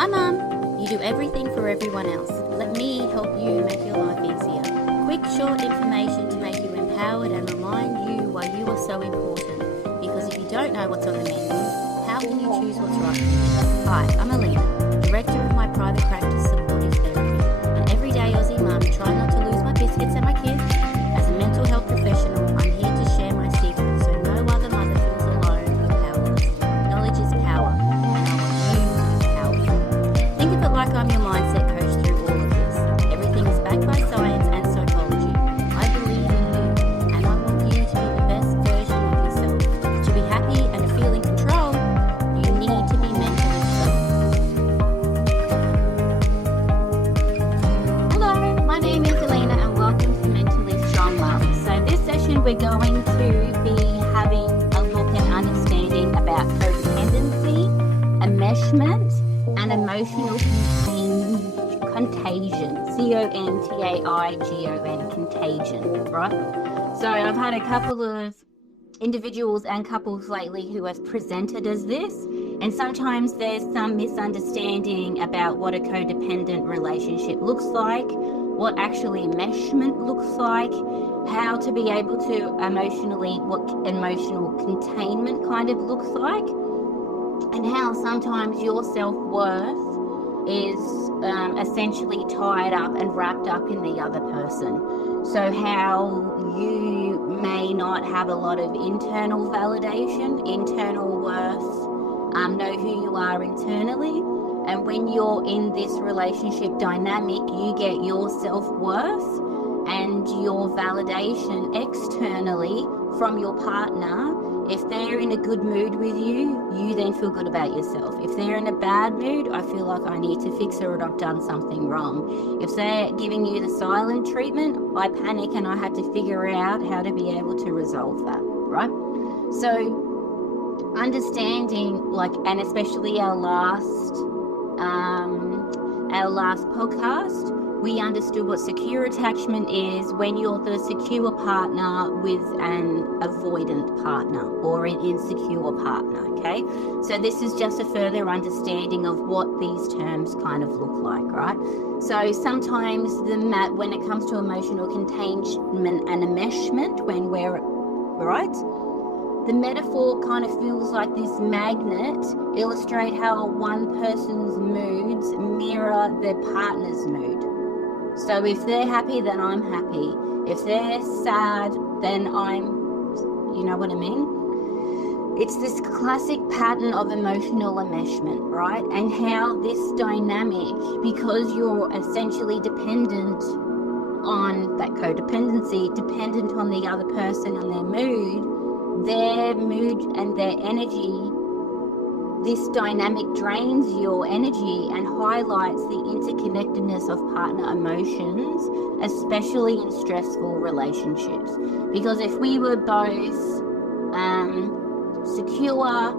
Hi Mum, you do everything for everyone else. Let me help you make your life easier. Quick, short information to make you empowered and remind you why you are so important. Because if you don't know what's on the menu, how can you choose what's right? Hi, I'm Alina, Director of my private practice supportive therapy, and everyday Aussie mum trying not to lose my biscuits and my kids. As a mental health professional, I'm here to share my secrets so no other mother feels alone or powerless. Knowledge is power, and I want you to be powerful. Think of it like I'm your mindset coach through all of this. Everything is backed by science and psychology. I believe in you, and I want you to be the best version of yourself. To be happy and to feel in control, you need to be mentally strong. Hello, my name is Alina, and welcome to Mentally Strong Mum. So this session we're going to be having a look and understanding about codependency, enmeshment, and emotional contagion, contagion, contagion, right? So I've had a couple of individuals and couples lately who have presented as this, and sometimes there's some misunderstanding about what a codependent relationship looks like, what actually enmeshment looks like, how to be able to what emotional containment kind of looks like, and how sometimes your self-worth is essentially tied up and wrapped up in the other person. So how you may not have a lot of internal validation, internal worth, know who you are internally, and when you're in this relationship dynamic, you get your self-worth and your validation externally from your partner. If they're in a good mood with you, you then feel good about yourself. If they're in a bad mood, I feel like I need to fix it or I've done something wrong. If they're giving you the silent treatment, I panic and I have to figure out how to be able to resolve that, right? So understanding, and especially our last podcast, we understood what secure attachment is when you're the secure partner with an avoidant partner or an insecure partner, okay? So this is just a further understanding of what these terms kind of look like, right? So sometimes when it comes to emotional containment and enmeshment, when we're, right? The metaphor kind of feels like this magnet, illustrate how one person's moods mirror their partner's mood. So if they're happy, then I'm happy. If they're sad, then you know what I mean? It's this classic pattern of emotional enmeshment, right? And how this dynamic, because you're essentially dependent on that codependency, dependent on the other person and their mood and their energy, this dynamic drains your energy and highlights the interconnectedness of partner emotions, especially in stressful relationships. Because if we were both secure,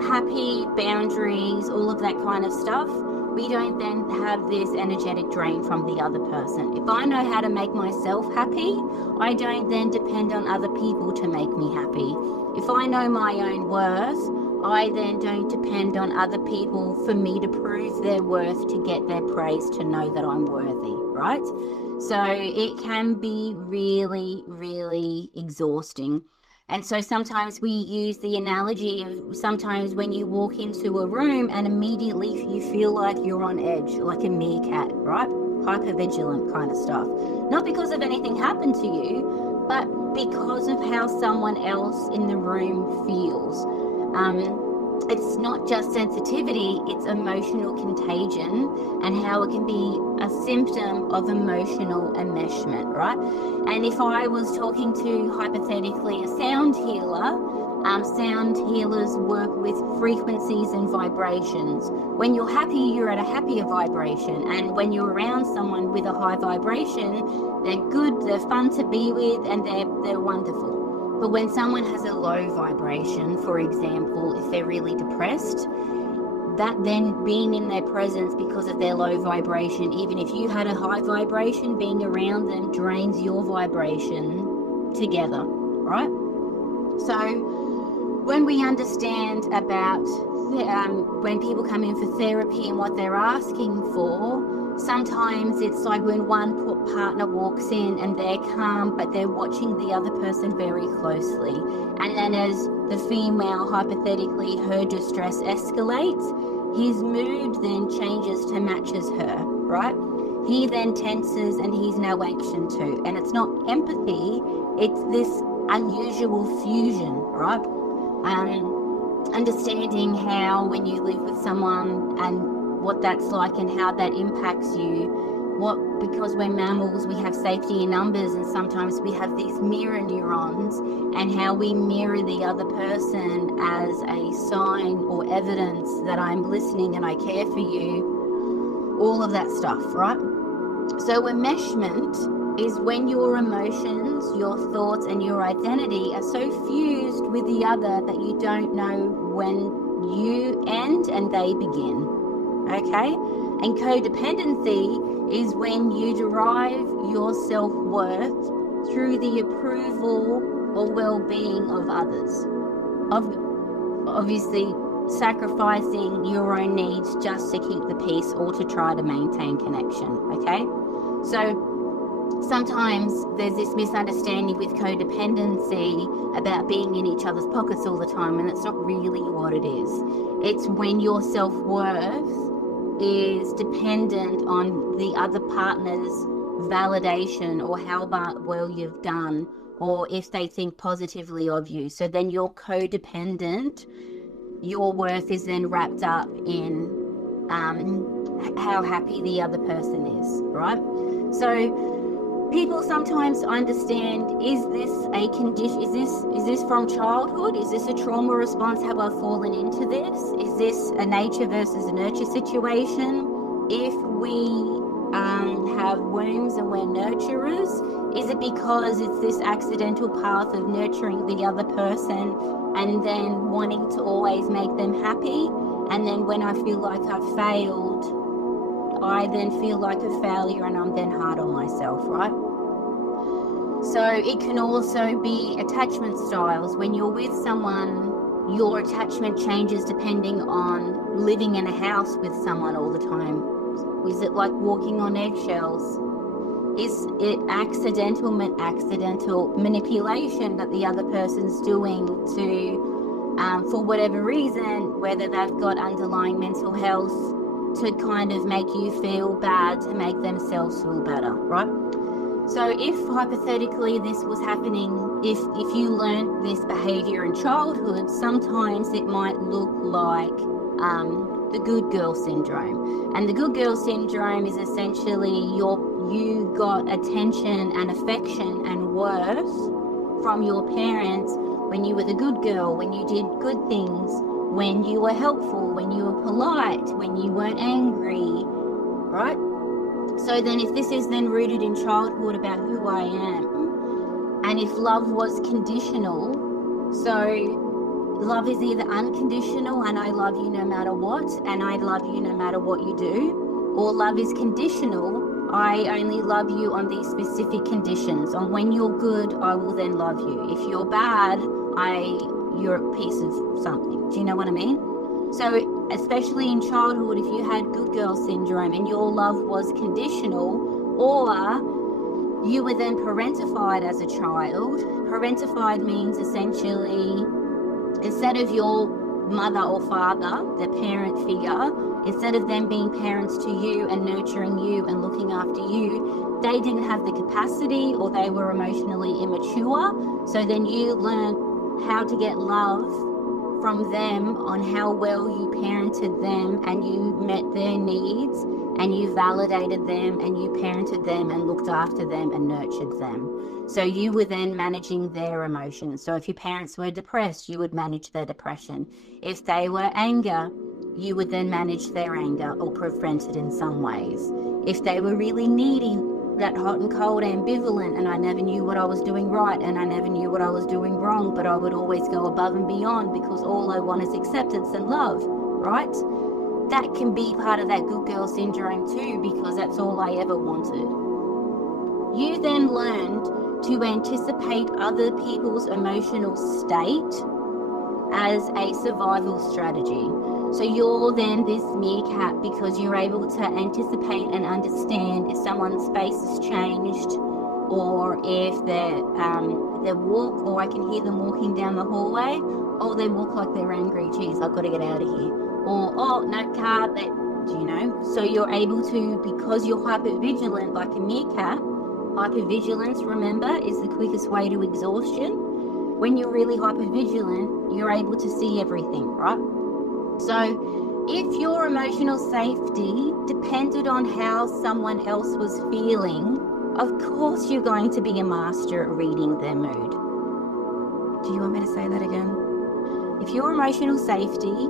happy, boundaries, all of that kind of stuff, we don't then have this energetic drain from the other person. If I know how to make myself happy, I don't then depend on other people to make me happy. If I know my own worth, I then don't depend on other people for me to prove their worth, to get their praise, to know that I'm worthy, right? So it can be really, really exhausting. And so sometimes we use the analogy of sometimes when you walk into a room and immediately you feel like you're on edge, like a meerkat, right? Hypervigilant kind of stuff. Not because of anything happened to you, but because of how someone else in the room feels. It's not just sensitivity, it's emotional contagion and how it can be a symptom of emotional enmeshment, right? And if I was talking to, hypothetically, a sound healer, sound healers work with frequencies and vibrations. When you're happy, you're at a happier vibration. And when you're around someone with a high vibration, they're good, they're fun to be with, and they're wonderful. But when someone has a low vibration, for example, if they're really depressed, that then being in their presence because of their low vibration, even if you had a high vibration, being around them drains your vibration together, right? So when we understand about when people come in for therapy and what they're asking for, sometimes it's like when one partner walks in and they're calm, but they're watching the other person very closely. And then as the female, hypothetically, her distress escalates, his mood then changes to matches her, right? He then tenses and he's now anxious too. And it's not empathy, it's this unusual fusion, right? Understanding how when you live with someone and what that's like and how that impacts you, because we're mammals, we have safety in numbers, and sometimes we have these mirror neurons, and how we mirror the other person as a sign or evidence that I'm listening and I care for you, all of that stuff, right? So enmeshment is when your emotions, your thoughts, and your identity are so fused with the other that you don't know when you end and they begin, okay? And codependency is when you derive your self-worth through the approval or well-being of others. Obviously, sacrificing your own needs just to keep the peace or to try to maintain connection, okay? So sometimes there's this misunderstanding with codependency about being in each other's pockets all the time, and it's not really what it is. It's when your self-worth is dependent on the other partner's validation or how well you've done, or if they think positively of you. So then you're codependent. Your worth is then wrapped up in how happy the other person is, right? So people sometimes understand, is this a condition? Is this from childhood? Is this a trauma response? Have I fallen into this? Is this a nature versus a nurture situation? If we have wombs and we're nurturers, is it because it's this accidental path of nurturing the other person and then wanting to always make them happy? And then when I feel like I've failed, I then feel like a failure and I'm then hard on myself, right? So it can also be attachment styles. When you're with someone, your attachment changes depending on living in a house with someone all the time. Is it like walking on eggshells? Is it accidental manipulation that the other person's doing to, for whatever reason, whether they've got underlying mental health, to kind of make you feel bad, to make themselves feel better, right? So if hypothetically this was happening, if you learned this behavior in childhood, sometimes it might look like the good girl syndrome. And the good girl syndrome is essentially you got attention and affection and worth from your parents when you were the good girl, when you did good things, when you were helpful, when you were polite, when you weren't angry, right? So then if this is then rooted in childhood about who I am, and if love was conditional, so love is either unconditional and I love you no matter what, and I love you no matter what you do, or love is conditional, I only love you on these specific conditions. On when you're good, I will then love you. If you're bad, you're a piece of something. Do you know what I mean? So especially in childhood, if you had good girl syndrome and your love was conditional, or you were then parentified as a child. Parentified means essentially, instead of your mother or father, the parent figure, instead of them being parents to you and nurturing you and looking after you, they didn't have the capacity, or they were emotionally immature. So then you learn how to get love from them on how well you parented them and you met their needs and you validated them and you parented them and looked after them and nurtured them. So you were then managing their emotions. So if your parents were depressed, you would manage their depression. If they were anger, you would then manage their anger or prevent it in some ways. If they were really needy, that hot and cold ambivalent, and I never knew what I was doing right and I never knew what I was doing wrong, but I would always go above and beyond because all I want is acceptance and love, right? That can be part of that good girl syndrome too, because that's all I ever wanted. You then learned to anticipate other people's emotional state as a survival strategy. So you're then this meerkat because you're able to anticipate and understand if someone's face has changed, or if they walk, or I can hear them walking down the hallway, or they walk like they're angry. Geez, I've got to get out of here. Or, oh, no car, So you're able to, because you're hypervigilant like a meerkat. Hypervigilance, remember, is the quickest way to exhaustion. When you're really hypervigilant, you're able to see everything, right? So if your emotional safety depended on how someone else was feeling, of course you're going to be a master at reading their mood. Do you want me to say that again? If your emotional safety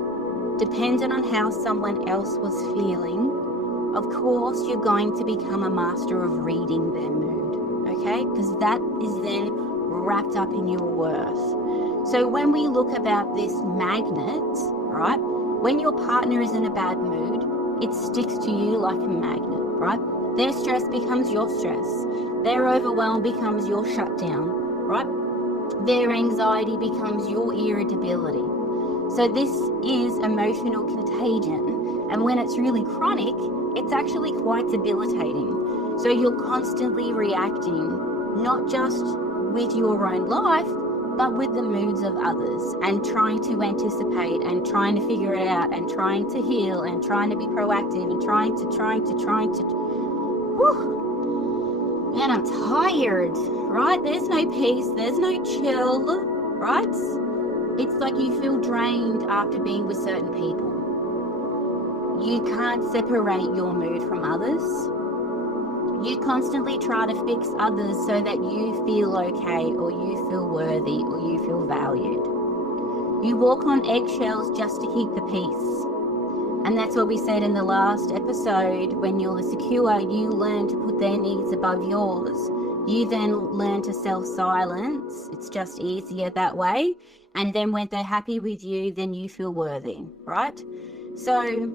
depended on how someone else was feeling, of course you're going to become a master of reading their mood, okay? Because that is then wrapped up in your worth. So when we look about this magnet, right? When your partner is in a bad mood, it sticks to you like a magnet, right? Their stress becomes your stress. Their overwhelm becomes your shutdown, right? Their anxiety becomes your irritability. So this is emotional contagion. And when it's really chronic, it's actually quite debilitating. So you're constantly reacting, not just with your own life, but with the moods of others, and trying to anticipate and trying to figure it out and trying to heal and trying to be proactive and trying to. Whew. Man, I'm tired, right? There's no peace, there's no chill, right? It's like you feel drained after being with certain people. You can't separate your mood from others. You constantly try to fix others so that you feel okay, or you feel worthy, or you feel valued. You walk on eggshells just to keep the peace. And that's what we said in the last episode. When you're the secure, you learn to put their needs above yours. You then learn to self-silence. It's just easier that way. And then when they're happy with you, then you feel worthy, right? So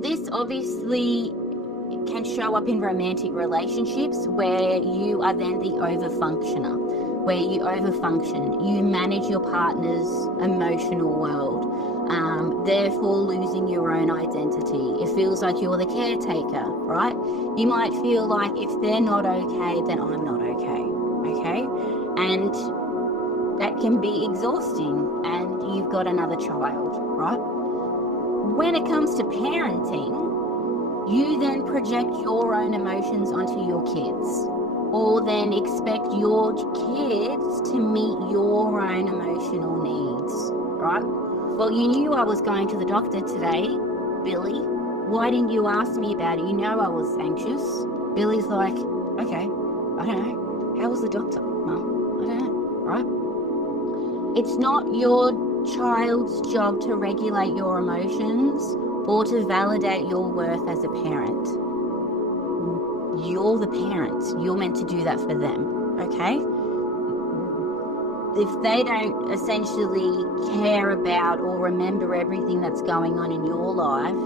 this obviously can show up in romantic relationships where you are then the overfunctioner, where you overfunction. You manage your partner's emotional world, therefore losing your own identity. It feels like you're the caretaker, right? You might feel like if they're not okay, then I'm not okay? And that can be exhausting, and you've got another child, right? When it comes to parenting, you then project your own emotions onto your kids, or then expect your kids to meet your own emotional needs, right? Well, you knew I was going to the doctor today, Billy. Why didn't you ask me about it? You know I was anxious. Billy's like, okay, I don't know. How was the doctor, Mum? I don't know, right? It's not your child's job to regulate your emotions or to validate your worth as a parent. You're the parent. You're meant to do that for them, okay? If they don't essentially care about or remember everything that's going on in your life,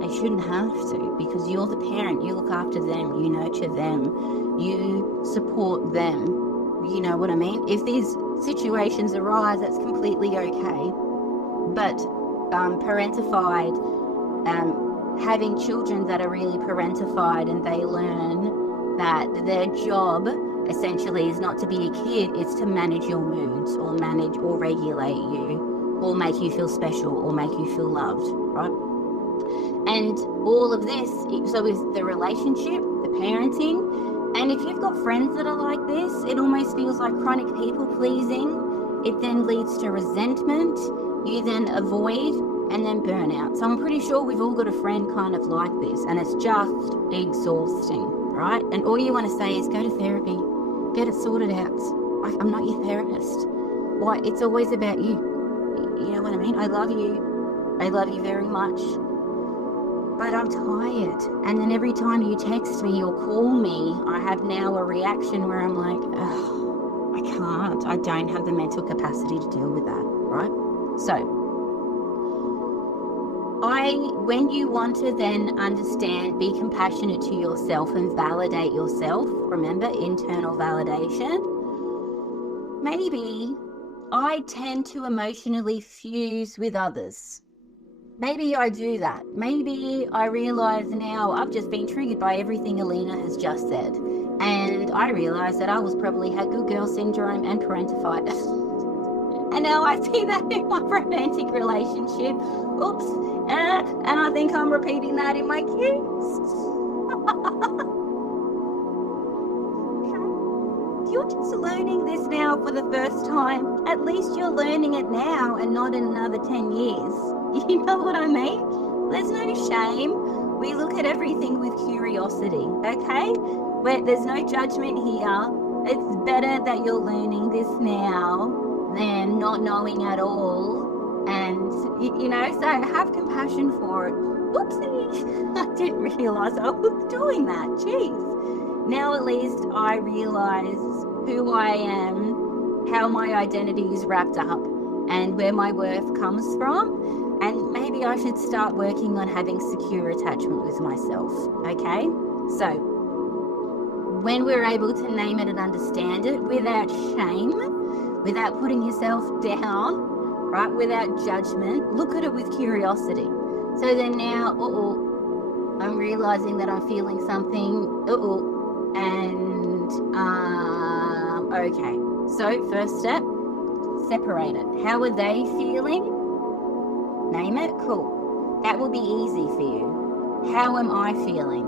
they shouldn't have to, because you're the parent. You look after them, you nurture them, you support them. You know what I mean? If these situations arise, that's completely okay. But parentified, having children that are really parentified and they learn that their job essentially is not to be a kid, it's to manage your moods, or manage or regulate you, or make you feel special, or make you feel loved, right? And all of this, so is the relationship, the parenting. And if you've got friends that are like this, it almost feels like chronic people pleasing. It then leads to resentment. You then avoid, and then burnout. So I'm pretty sure we've all got a friend kind of like this, and it's just exhausting, right? And all you want to say is go to therapy, get it sorted out. I'm not your therapist. Why? It's always about you. You know what I mean? I love you very much, but I'm tired. And then every time you text me or call me, I have now a reaction where I'm like, oh, I can't. I don't have the mental capacity to deal with that, right? So when you want to then understand, be compassionate to yourself and validate yourself, remember, internal validation, maybe I tend to emotionally fuse with others. maybe I do that. Maybe I realise now I've just been triggered by everything Alina has just said. And I realise that I was probably had good girl syndrome and parentifitis. And now I see that in my romantic relationship. Oops. And I think I'm repeating that in my kids. You're just learning this now for the first time. At least you're learning it now and not in another 10 years. You know what I mean? There's no shame. We look at everything with curiosity, okay? Where there's no judgment here. It's better that you're learning this now than not knowing at all. And, so have compassion for it. Whoopsie, I didn't realise I was doing that. Jeez. Now at least I realise who I am, how my identity is wrapped up, and where my worth comes from. And maybe I should start working on having secure attachment with myself, okay? So, when we're able to name it and understand it without shame, without putting yourself down, right, without judgment, look at it with curiosity. So then now, I'm realising that I'm feeling something, and, okay. So, first step, separate it. How are they feeling? Name it. Cool. That will be easy for you. How am I feeling?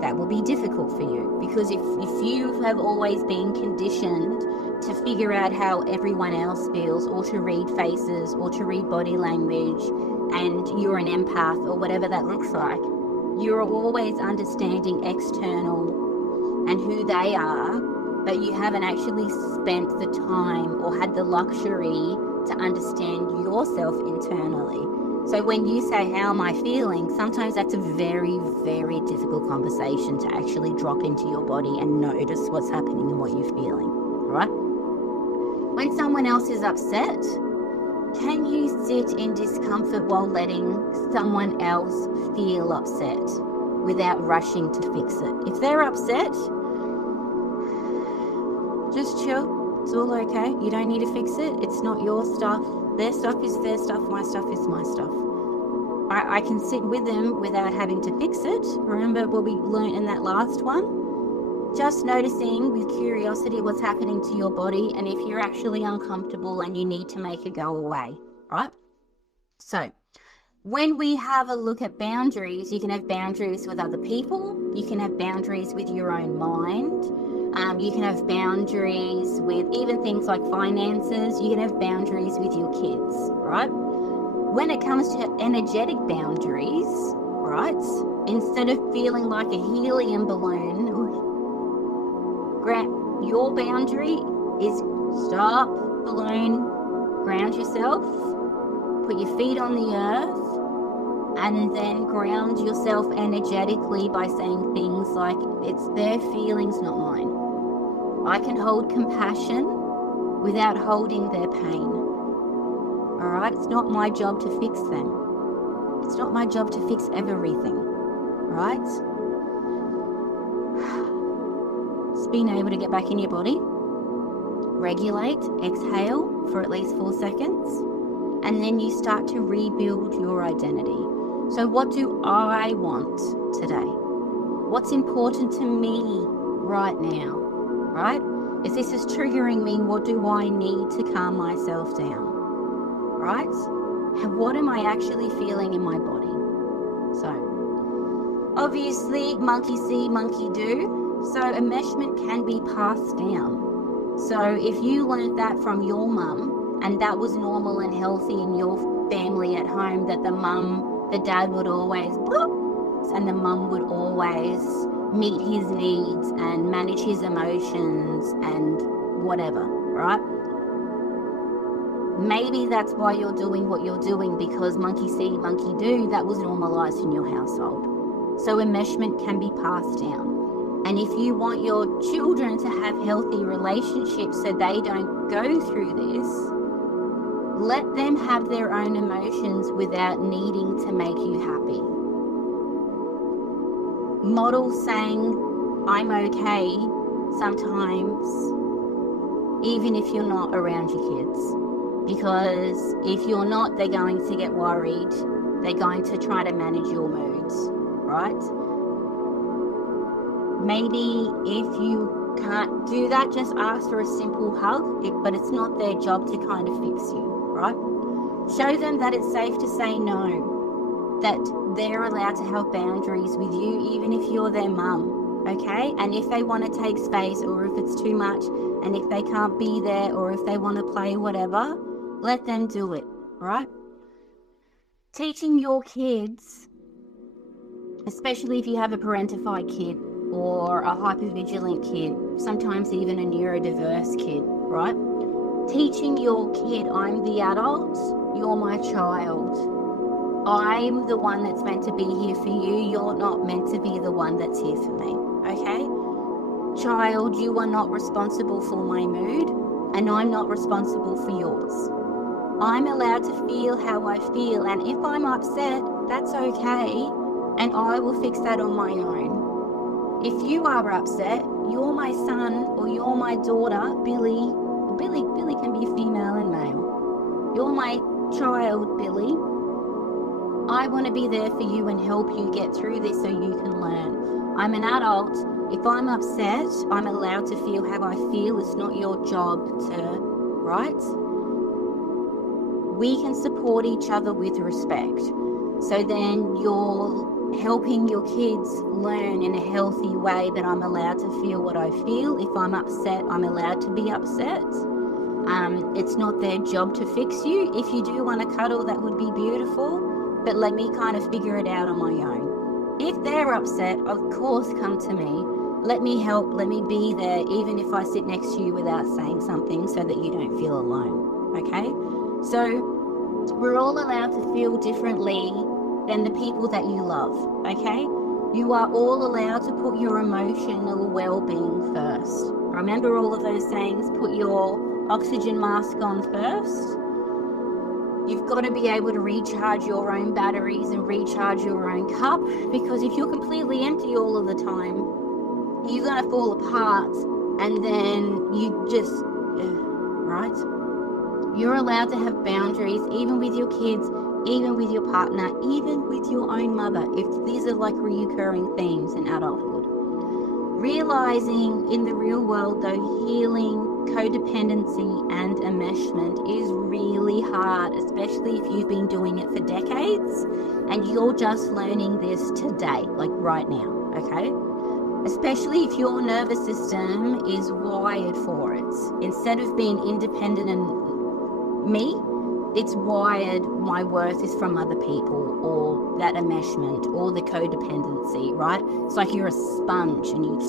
That will be difficult for you, because if you have always been conditioned to figure out how everyone else feels, or to read faces, or to read body language, and you're an empath or whatever that looks like, you're always understanding external and who they are, but you haven't actually spent the time or had the luxury to understand yourself internally. So when you say, how am I feeling? Sometimes that's a very, very difficult conversation to actually drop into your body and notice what's happening and what you're feeling, right? When someone else is upset, can you sit in discomfort while letting someone else feel upset without rushing to fix it? If they're upset, just chill. It's all okay. You don't need to fix it. It's not your stuff. Their stuff is their stuff. My stuff is my stuff. I can sit with them without having to fix it. Remember what we learned in that last one? Just noticing with curiosity what's happening to your body, and if you're actually uncomfortable and you need to make it go away, right? So when we have a look at boundaries, you can have boundaries with other people. You can have boundaries with your own mind. You can have boundaries with even things like finances. You can have boundaries with your kids, right? When it comes to energetic boundaries, right, instead of feeling like a helium balloon, your boundary is stop, balloon, ground yourself, put your feet on the earth, and then ground yourself energetically by saying things like, it's their feelings, not mine. I can hold compassion without holding their pain. All right? It's not my job to fix them. It's not my job to fix everything. Right? Just being able to get back in your body, regulate, exhale for at least 4 seconds, and then you start to rebuild your identity. So what do I want today? What's important to me right now? Right? If this is triggering me, what do I need to calm myself down? Right? And what am I actually feeling in my body? So, obviously, monkey see, monkey do. So, enmeshment can be passed down. So, if you learned that from your mum, and that was normal and healthy in your family at home, that the dad would always bloop, and the mum would always meet his needs and manage his emotions and whatever, right? Maybe that's why you're doing what you're doing, because monkey see, monkey do, that was normalized in your household. So enmeshment can be passed down. And if you want your children to have healthy relationships so they don't go through this, let them have their own emotions without needing to make you happy. Model saying, I'm okay sometimes, even if you're not around your kids. Because if you're not, they're going to get worried. They're going to try to manage your moods, right? Maybe if you can't do that, just ask for a simple hug, but it's not their job to kind of fix you, right? Show them that it's safe to say no, that they're allowed to have boundaries with you, even if you're their mum, okay? And if they want to take space, or if it's too much, and if they can't be there, or if they want to play whatever, let them do it, right? Teaching your kids, especially if you have a parentified kid or a hypervigilant kid, sometimes even a neurodiverse kid, right? Teaching your kid, I'm the adult, you're my child. I'm the one that's meant to be here for you. You're not meant to be the one that's here for me, okay? Child, you are not responsible for my mood, and I'm not responsible for yours. I'm allowed to feel how I feel, and if I'm upset, that's okay, and I will fix that on my own. If you are upset, you're my son or you're my daughter, Billy can be female and male. You're my child, Billy. I want to be there for you and help you get through this so you can learn. I'm an adult. If I'm upset, I'm allowed to feel how I feel. It's not your job to, right? We can support each other with respect. So then you're helping your kids learn in a healthy way that I'm allowed to feel what I feel. If I'm upset, I'm allowed to be upset. It's not their job to fix you. If you do want to cuddle, that would be beautiful, but let me kind of figure it out on my own. If they're upset, of course, come to me. Let me help, let me be there, even if I sit next to you without saying something, so that you don't feel alone, okay? So we're all allowed to feel differently than the people that you love, okay? You are all allowed to put your emotional well-being first. Remember all of those sayings, put your oxygen mask on first. You've got to be able to recharge your own batteries and recharge your own cup, because if you're completely empty all of the time, you're going to fall apart, and then you just, right? You're allowed to have boundaries, even with your kids, even with your partner, even with your own mother, if these are like recurring themes in adulthood. Realizing in the real world, though, healing codependency and enmeshment is really hard, especially if you've been doing it for decades and you're just learning this today, like right now, okay? Especially if your nervous system is wired for it. Instead of being independent and me, it's wired, my worth is from other people, or that enmeshment, or the codependency, right? It's like you're a sponge and you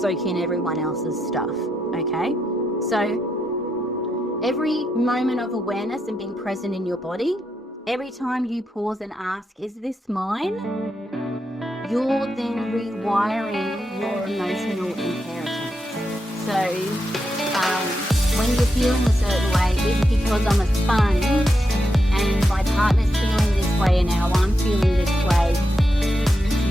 soak in everyone else's stuff, okay? So every moment of awareness and being present in your body, every time you pause and ask, is this mine? You're then rewiring your emotional inheritance. So when you're feeling a certain way, it's because I'm a sponge and my partner's feeling this way and now I'm feeling this way. You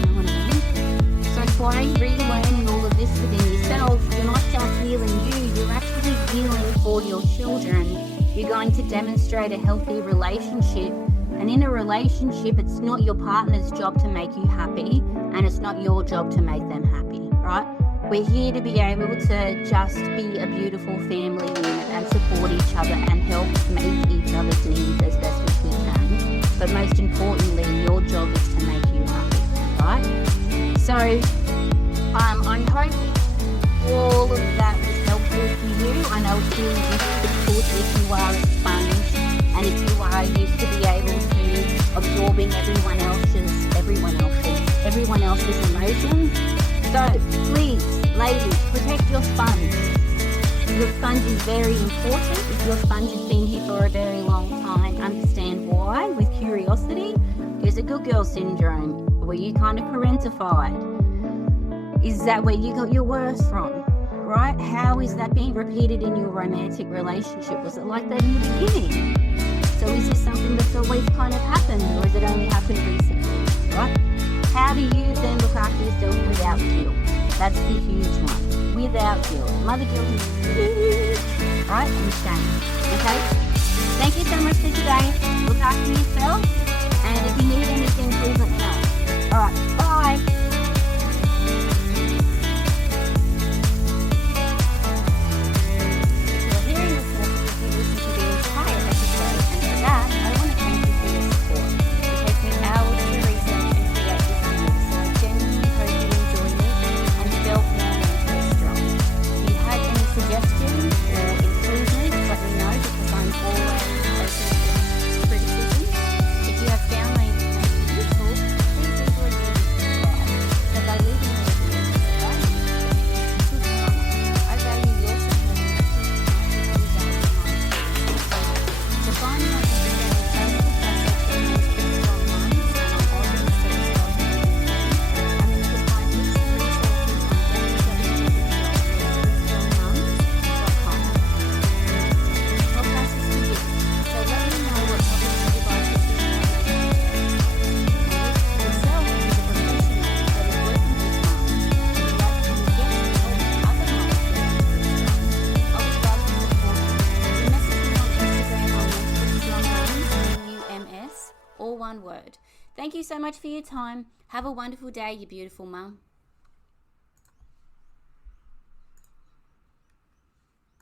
know what I mean? So by relearning all of this within yourself, you're not just healing you, you're actually healing for your children. You're going to demonstrate a healthy relationship. And in a relationship, it's not your partner's job to make you happy, and it's not your job to make them happy, right? We're here to be able to just be a beautiful family unit and support each other and help meet each other's needs as best as we can. But most importantly, your job is to make you happy, right? So I hope all of that was helpful for you. I know it's really difficult if you are a sponge and if you are used to be able to absorbing everyone else's emotions. So please, ladies, protect your sponge. Your sponge is very important. If your sponge has been here for a very long time, understand why with curiosity. Is it good girl syndrome? Were you kind of parentified? Is that where you got your worth from? Right? How is that being repeated in your romantic relationship? Was it like that in the beginning? So is this something that's always kind of happened, or has it only happened recently? Right? How do you then look after yourself without guilt? That's the huge one. Without guilt. Mother guilt is huge, right? And shame. Okay? Thank you so much for today. Look after yourself, and if you need anything, please let me know. All right, bye. All one word. Thank you so much for your time. Have a wonderful day, you beautiful mum.